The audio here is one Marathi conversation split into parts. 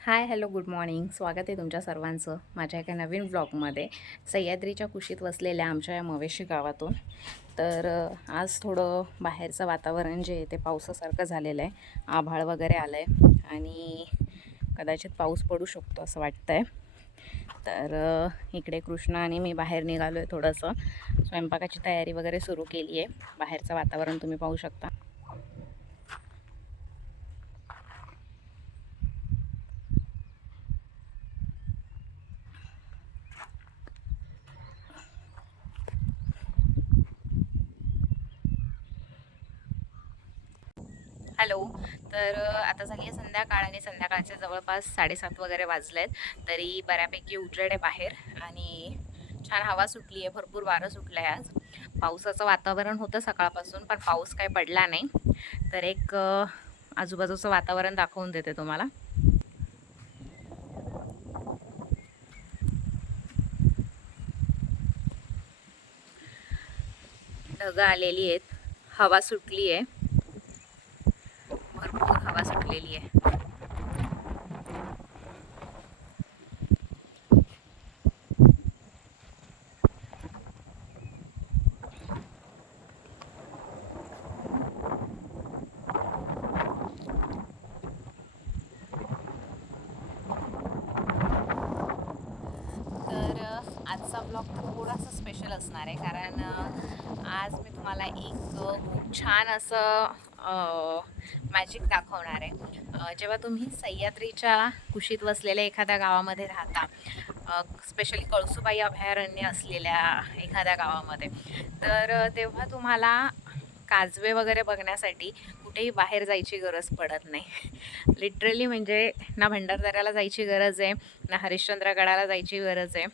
Hi hello good morning. स्वागत आहे तुमच्या सर्वांचं माझ्या एका नवीन ब्लॉगमध्ये. सह्याद्रीच्या कुशीत वसलेल्या आमच्या या मवेशी गावातून. तर आज थोडं बाहेरचं वातावरण जे आहे ते पावसासारखं झालेलं आहे. आभाळ वगैरे आलं आहे आणि कदाचित पाऊस पडू शकतो असं वाटतं आहे. तर इकडे कृष्णा आणि मी बाहेर निघालो आहे. थोडंसं स्वयंपाकाची तयारी वगैरे सुरू केली आहे. बाहेरचं वातावरण तुम्ही पाहू शकता. हॅलो. तर आता झाली आहे संध्याकाळ आणि संध्याकाळचे जवळपास 7:30 वगैरे वाजले आहेत. तरी बऱ्यापैकी उजेड आहे बाहेर आणि छान हवा सुटली आहे. भरपूर वारं सुटलं आहे. आज पावसाचं वातावरण होतं सकाळपासून, पण पाऊस काही पडला नाही. तर एक आजूबाजूचं वातावरण दाखवून देते तुम्हाला. ढगं आलेली आहेत, हवा सुटली आहे, भरपूर हवा सुटलेली आहे. तर आजचा ब्लॉग थोडासा स्पेशल असणार आहे, कारण आज मी तुम्हाला एक खूप छान असं मॅजिक दाखवणार आहे. जेव्हा तुम्ही सह्याद्रीच्या कुशीत वसलेल्या एखाद्या गावामध्ये राहता, स्पेशली कळसुबाई अभयारण्य असलेल्या एखाद्या गावामध्ये, तर तेव्हा तुम्हाला काजवे वगैरे बघण्यासाठी कुठेही बाहेर जायची गरज पडत नाही. लिटरली म्हणजे ना भंडारदऱ्याला जायची गरज आहे, ना हरिश्चंद्रगडाला जायची गरज आहे,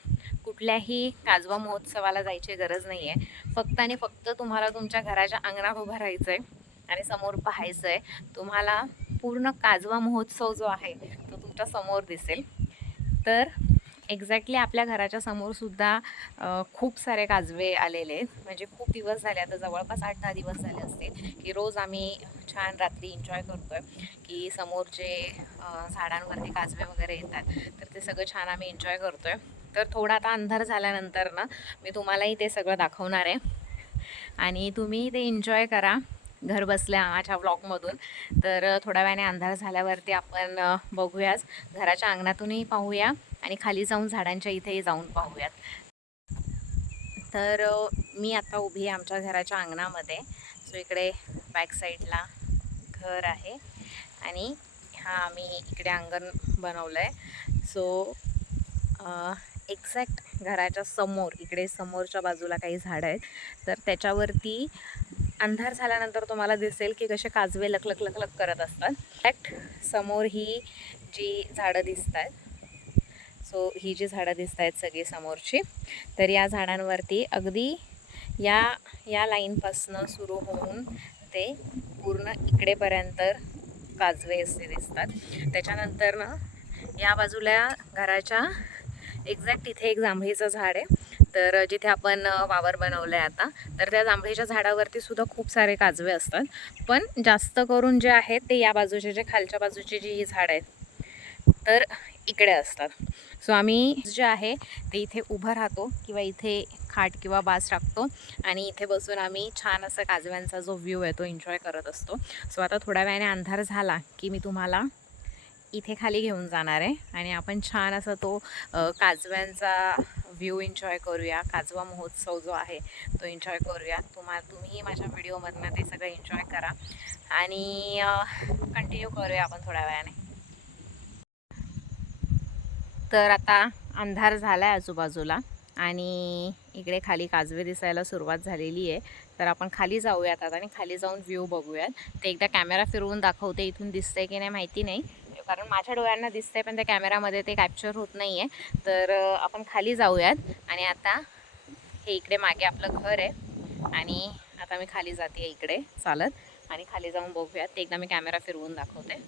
कुठल्याही काजवा महोत्सवाला जायची गरज नाही आहे. फक्त आणि फक्त तुम्हाला तुमच्या घराच्या अंगणात उभं राहायचं आहे आणि समोर पाहायचं आहे. तुम्हाला पूर्ण काजवा महोत्सव जो आहे तो तुमच्या समोर दिसेल. तर एक्झॅक्टली आपल्या घराच्या समोरसुद्धा खूप सारे काजवे आलेले आहेत. म्हणजे खूप दिवस झाले, आता जवळपास 8-10 दिवस झाले असतील, की रोज आम्ही छान रात्री एन्जॉय करतो आहे, की समोर जे झाडांवरती काजवे वगैरे येतात, तर ते सगळं छान आम्ही एन्जॉय करतो आहे. तर थोडा आता अंधार झाल्यानंतर ना मी तुम्हालाही ते सगळं दाखवणार आहे आणि तुम्ही ते एन्जॉय करा घर बसल्या माझ्या व्लॉगमधून. तर थोड्या वेळाने अंधार झाल्यावरती आपण बघूयाच, घराच्या अंगणातूनही पाहूया आणि खाली जाऊन झाडांच्या इथेही जाऊन पाहूयात. तर मी आता उभी आहे आमच्या घराच्या अंगणामध्ये. सो इकडे बॅक साईडला घर आहे आणि आम्ही इकडे अंगण बनवलं आहे. सो एक्झॅक्ट घराच्या समोर इकडे समोरच्या बाजूला काही झाडं आहेत, तर त्याच्यावरती अंधार झाल्यानंतर तुम्हाला दिसेल की कसे काजवे लकलक लकलक करत असतात. एक्झॅक्ट समोर ही जी झाडं दिसत आहेत, सो ही जी झाडं दिसत आहेत सगळी समोरची, तर या झाडांवरती अगदी या या लाईनपासनं सुरू होऊन ते पूर्ण इकडेपर्यंत काजवे असे दिसतात. त्याच्यानंतर ना या बाजूला घराच्या एक्झॅक्ट इथे एक जांभळीचं झाड आहे. तर जिथे आपण वावर बनवलं आहे आता, तर त्या जांभळीच्या झाडावरती सुद्धा खूप सारे काजवे असतात. पण जास्त करून जे आहेत ते या बाजूचे, जे खालच्या बाजूची जी झाड आहेत तर इकडे असतात. सो आम्ही जे आहे ते इथे उभं राहतो किंवा इथे खाट किंवा बाज टाकतो आणि इथे बसून आम्ही छान असं काजव्यांचा जो व्ह्यू आहे तो एन्जॉय करत असतो. सो आता थोड्या वेळाने अंधार झाला की मी तुम्हाला इथे खाली घेऊन जाणार आहे आणि आपण छान असा तो काजव्यांचा व्ह्यू एन्जॉय करूया. काजवा महोत्सव जो आहे तो एन्जॉय करूया. तुम्हीही माझ्या व्हिडिओमधनं ते सगळं एन्जॉय करा आणि कंटिन्यू करूया आपण थोड्या वेळाने. तर आता अंधार झाला आहे आजूबाजूला आणि इकडे खाली काजवे दिसायला सुरुवात झालेली आहे. तर आपण खाली जाऊयात आता आणि खाली जाऊन व्ह्यू बघूयात. ते एकदा कॅमेरा फिरवून दाखवते, इथून दिसतंय की नाही माहिती नाही, कारण माझ्या डोळ्यांना दिसतंय पण त्या कॅमेरामध्ये ते कॅप्चर होत नाही आहे. तर आपण खाली जाऊयात आणि आता हे इकडे मागे आपलं घर आहे आणि आता मी खाली जाते इकडे चालत आणि खाली जाऊन बघूयात. ते एकदा मी कॅमेरा फिरवून दाखवते.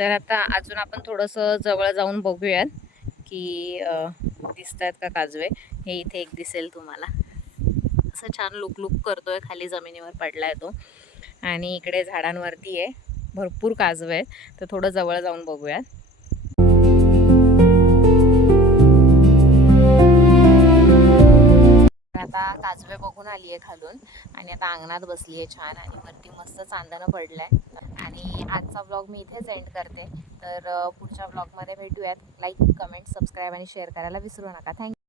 तर आता अजून आपण थोडंसं जवळ जाऊन बघूयात की दिसत आहेत का काजवे. हे इथे एक दिसेल तुम्हाला, असं छान लुक करतोय, खाली जमिनीवर पडलाय तो. आणि इकडे झाडांवरती आहे, भरपूर काजवे आहेत. तर थोडं जवळ जाऊन बघूयात. आता काजवे बघून आली आहे खालून आणि आता अंगणात बसली आहे छान, आणि वरती मस्त चांदणं पडलंय. आणि आजचा ब्लॉग मी इथेच एंड करते. तर पुढच्या ब्लॉगमध्ये भेटूयात. लाईक, कमेंट, सबस्क्राईब आणि शेअर करायला विसरू नका. थँक्यू.